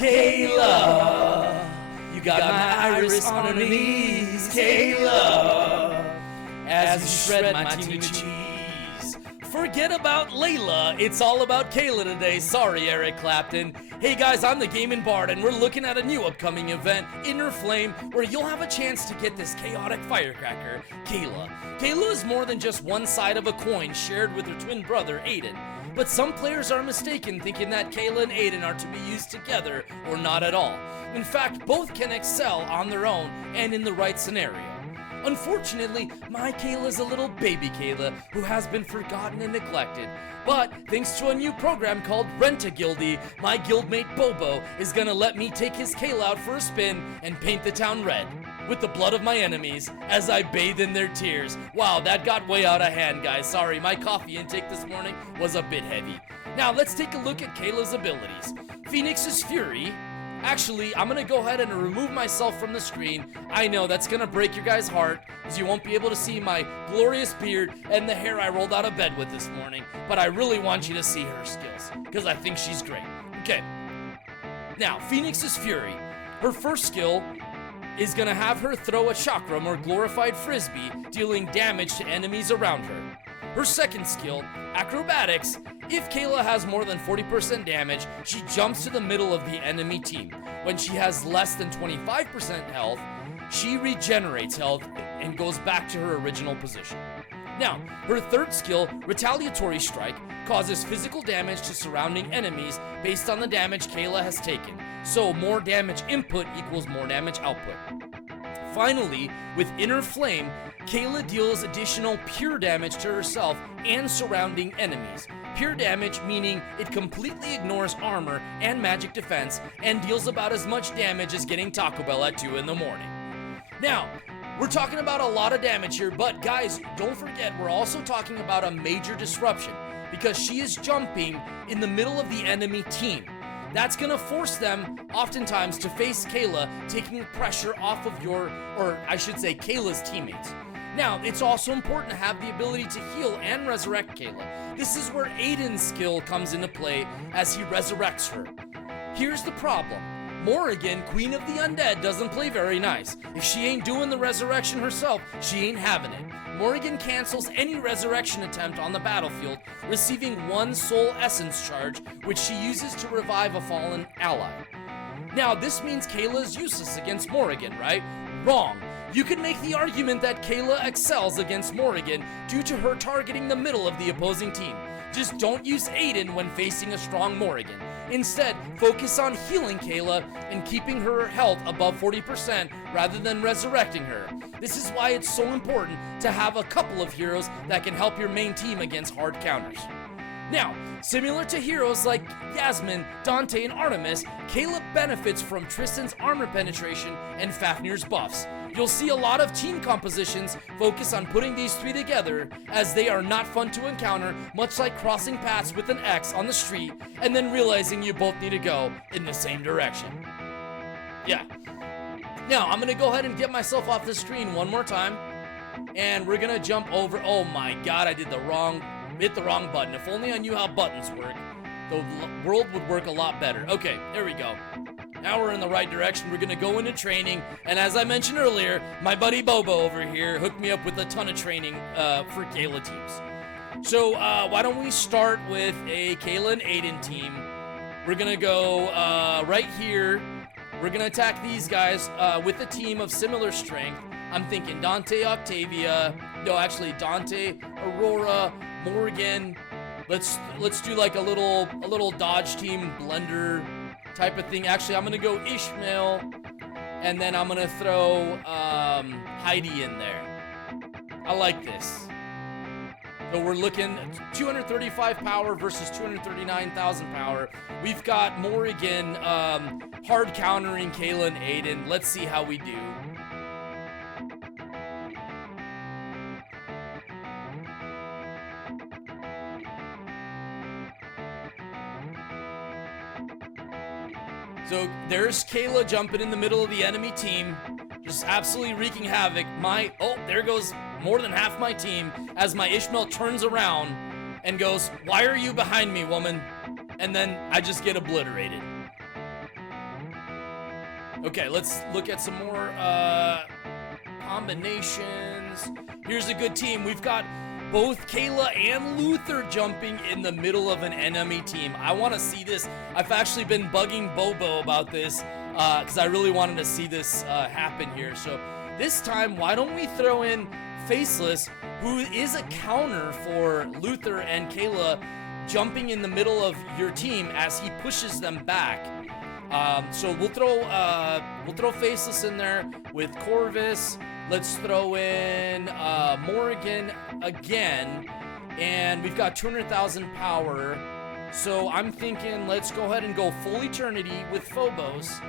Kayla, you got my iris on her knees, Kayla, as you shred my team of cheese. Forget about Layla, it's all about Kayla today. Sorry, Eric Clapton. Hey guys, I'm the Gaming Bard, and we're looking at a new upcoming event, Inner Flame, where you'll have a chance to get this chaotic firecracker, Kayla. Kayla is more than just one side of a coin shared with her twin brother, Aiden. But some players are mistaken, thinking that Kayla and Aiden are to be used together or not at all. In fact, both can excel on their own and in the right scenario. Unfortunately, my Kayla's a little baby Kayla who has been forgotten and neglected. But thanks to a new program called Rent-A-Guildy, my guildmate Bobo is gonna let me take his Kayla out for a spin and paint the town red with the blood of my enemies as I bathe in their tears. Wow, that got way out of hand, guys. Sorry, my coffee intake this morning was a bit heavy. Now let's take a look at Kayla's abilities. Phoenix's Fury. Actually, I'm gonna go ahead and remove myself from the screen. I know that's gonna break your guys' heart, as you won't be able to see my glorious beard and the hair I rolled out of bed with this morning, but I really want you to see her skills, because I think she's great. Okay, now, Phoenix's Fury. Her first skill is gonna have her throw a chakram or glorified frisbee, dealing damage to enemies around her. Her second skill, Acrobatics. If Kayla has more than 40% damage, she jumps to the middle of the enemy team. When she has less than 25% health, she regenerates health and goes back to her original position. Now, her third skill, Retaliatory Strike, causes physical damage to surrounding enemies based on the damage Kayla has taken. So more damage input equals more damage output. Finally, with Inner Flame, Kayla deals additional pure damage to herself and surrounding enemies. Pure damage meaning it completely ignores armor and magic defense and deals about as much damage as getting Taco Bell at 2 in the morning. Now, we're talking about a lot of damage here, but guys, don't forget we're also talking about a major disruption because she is jumping in the middle of the enemy team. That's gonna force them oftentimes to face Kayla, taking pressure off of Kayla's teammates. Now, it's also important to have the ability to heal and resurrect Kayla. This is where Aiden's skill comes into play as he resurrects her. Here's the problem. Morrigan, Queen of the Undead, doesn't play very nice. If she ain't doing the resurrection herself, she ain't having it. Morrigan cancels any resurrection attempt on the battlefield, receiving one soul essence charge, which she uses to revive a fallen ally. Now, this means Kayla is useless against Morrigan, right? Wrong. You could make the argument that Kayla excels against Morrigan due to her targeting the middle of the opposing team. Just don't use Aiden when facing a strong Morrigan. Instead, focus on healing Kayla and keeping her health above 40% rather than resurrecting her. This is why it's so important to have a couple of heroes that can help your main team against hard counters. Now, similar to heroes like Yasmin, Dante, and Artemis, Kayla benefits from Tristan's armor penetration and Fafnir's buffs. You'll see a lot of team compositions focus on putting these three together, as they are not fun to encounter, much like crossing paths with an X on the street and then realizing you both need to go in the same direction. Yeah. Now, I'm gonna go ahead and get myself off the screen one more time, and we're gonna jump over. Oh my god, I hit the wrong button. If only I knew how buttons work, the world would work a lot better. Okay, there we go. Now we're in the right direction. We're gonna go into training, and as I mentioned earlier, my buddy Bobo over here hooked me up with a ton of training for Kayla teams. So why don't we start with a Kayla and Aiden team? We're gonna go right here. We're gonna attack these guys with a team of similar strength. I'm thinking Dante, Octavia. No, actually Dante, Aurora, Morgan. Let's do like a little dodge team blender type of thing. Actually, I'm gonna go Ishmael, and then I'm gonna throw Heidi in there. I like this. So we're looking at 235 power versus 239,000 power. We've got Morrigan hard countering Kayla and Aiden. Let's see how we do. So there's Kayla jumping in the middle of the enemy team, just absolutely wreaking havoc. There goes more than half my team as my Ishmael turns around and goes, "Why are you behind me, woman?" And then I just get obliterated. Okay, let's look at some more combinations. Here's a good team. We've got both Kayla and Luther jumping in the middle of an enemy team. I want to see this. I've actually been bugging Bobo about this because I really wanted to see this happen here. So this time, why don't we throw in Faceless, who is a counter for Luther and Kayla jumping in the middle of your team as he pushes them back. So we'll throw Faceless in there with Corvus. Let's throw in Morrigan again, and we've got 200,000 power. So I'm thinking let's go ahead and go full Eternity with Phobos,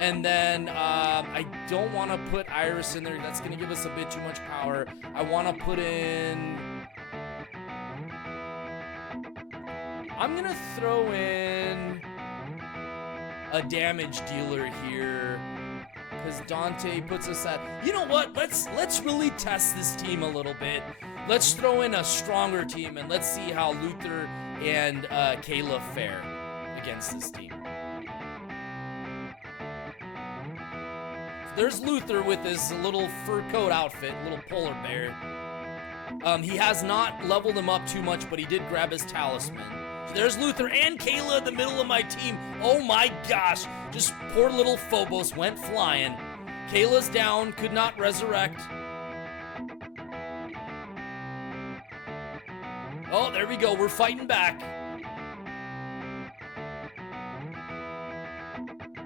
and then I don't want to put Iris in there. That's going to give us a bit too much power. I want to put in. I'm going to throw in a damage dealer here, because Dante puts us at, you know what, let's really test this team a little bit. Let's throw in a stronger team, and let's see how Luther and Kayla fare against this team. So there's Luther with his little fur coat outfit, little polar bear. He has not leveled him up too much, but he did grab his talisman. There's Luther and Kayla in the middle of my team. Oh my gosh. Just poor little Phobos went flying. Kayla's down, could not resurrect. Oh, there we go. We're fighting back.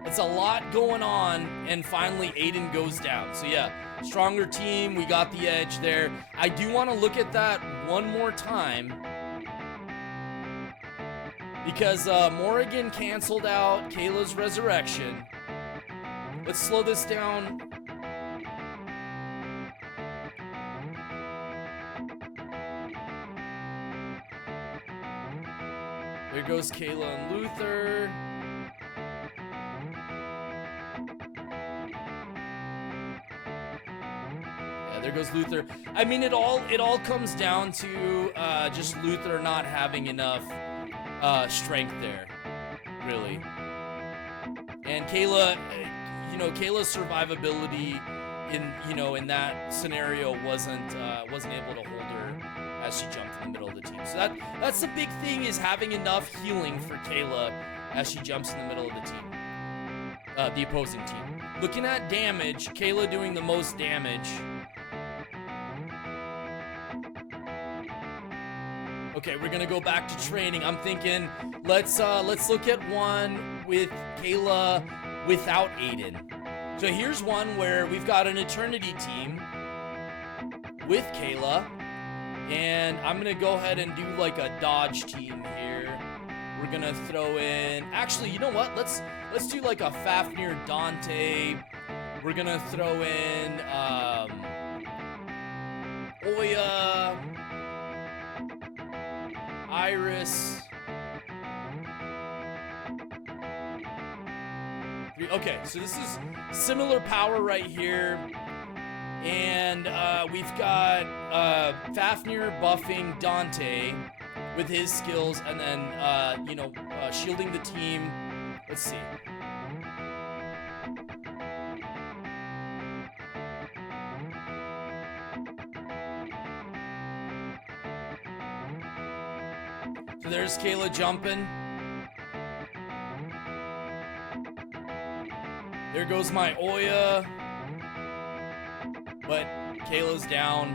It's a lot going on, and finally Aiden goes down. So yeah, stronger team. We got the edge there. I do want to look at that one more time, because Morrigan canceled out Kayla's resurrection. Let's slow this down. There goes Kayla and Luther. Yeah, there goes Luther. I mean, it all comes down to just Luther not having enough strength there, really. And Kayla, Kayla's survivability in that scenario wasn't able to hold her as she jumped in the middle of the team. So that's the big thing, is having enough healing for Kayla as she jumps in the middle of the team, the opposing team. Looking at damage, Kayla doing the most damage. Okay, we're gonna go back to training. I'm thinking let's look at one with Kayla without Aiden. So here's one where we've got an Eternity team with Kayla, and I'm gonna go ahead and do like a dodge team here. We're gonna throw in, actually, you know what? Let's do like a Fafnir Dante. We're gonna throw in Oya, Iris. Okay, so this is similar power right here. And we've got Fafnir buffing Dante with his skills, and then, shielding the team. Let's see. So there's Kayla jumping. There goes my Oya. But Kayla's down.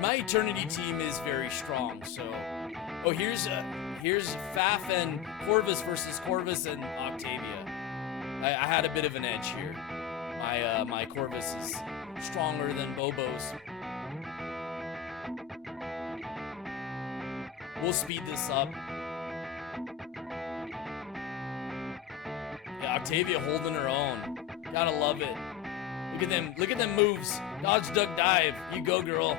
My Eternity team is very strong, so... Oh, here's Faf and Corvus versus Corvus and Octavia. I had a bit of an edge here. My Corvus is stronger than Bobo's. We'll speed this up. Yeah, Octavia holding her own. Gotta love it. Look at them moves. Dodge, duck, dive. You go, girl.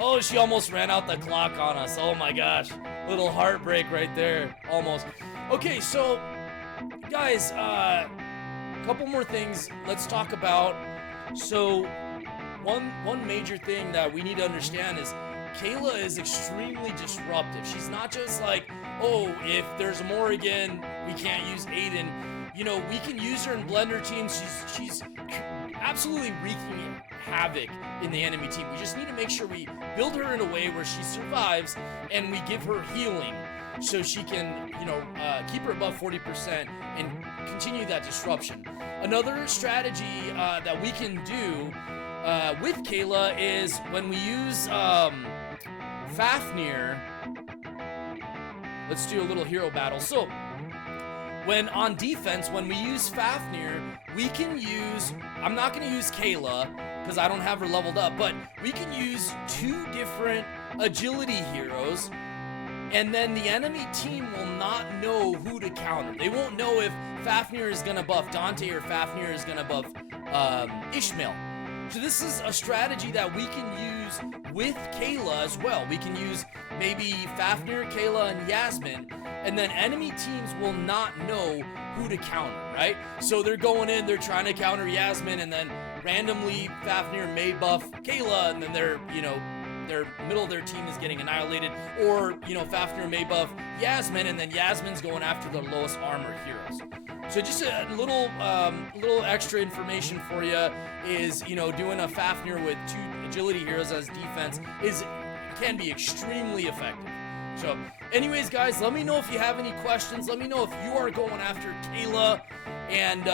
Oh, she almost ran out the clock on us. Oh my gosh. Little heartbreak right there. Almost. Okay, so guys, a couple more things let's talk about. So one major thing that we need to understand is Kayla is extremely disruptive. She's not just like, oh, if there's a Morrigan, we can't use Aiden. You know, we can use her in blender teams. She's absolutely wreaking havoc in the enemy team. We just need to make sure we build her in a way where she survives and we give her healing so she can, you know, keep her above 40% and continue that disruption. Another strategy that we can do with Kayla is when we use Fafnir. Let's do a little hero battle. So when on defense, when we use Fafnir, we can use, I'm not going to use Kayla because I don't have her leveled up, but we can use 2 different agility heroes, and then the enemy team will not know who to counter. They won't know if Fafnir is going to buff Dante or Fafnir is going to buff Ishmael. So this is a strategy that we can use with Kayla as well. We can use maybe Fafnir, Kayla, and Yasmin, and then enemy teams will not know who to counter, right? So they're going in, they're trying to counter Yasmin, and then randomly Fafnir may buff Kayla, and then they're, you know, their middle of their team is getting annihilated, or, you know, Fafnir may buff Yasmin, and then Yasmin's going after the lowest armor heroes. So just a little extra information for you is, you know, doing a Fafnir with 2 agility heroes as defense can be extremely effective. So anyways, guys, let me know if you have any questions. Let me know if you are going after Kayla, and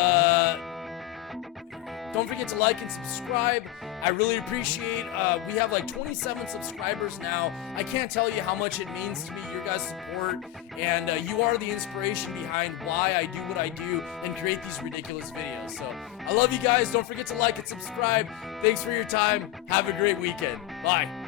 don't forget to like and subscribe. I really appreciate, we have like 27 subscribers now. I can't tell you how much it means to me, your guys' support, and you are the inspiration behind why I do what I do and create these ridiculous videos. So I love you guys. Don't forget to like and subscribe. Thanks for your time. Have a great weekend. Bye.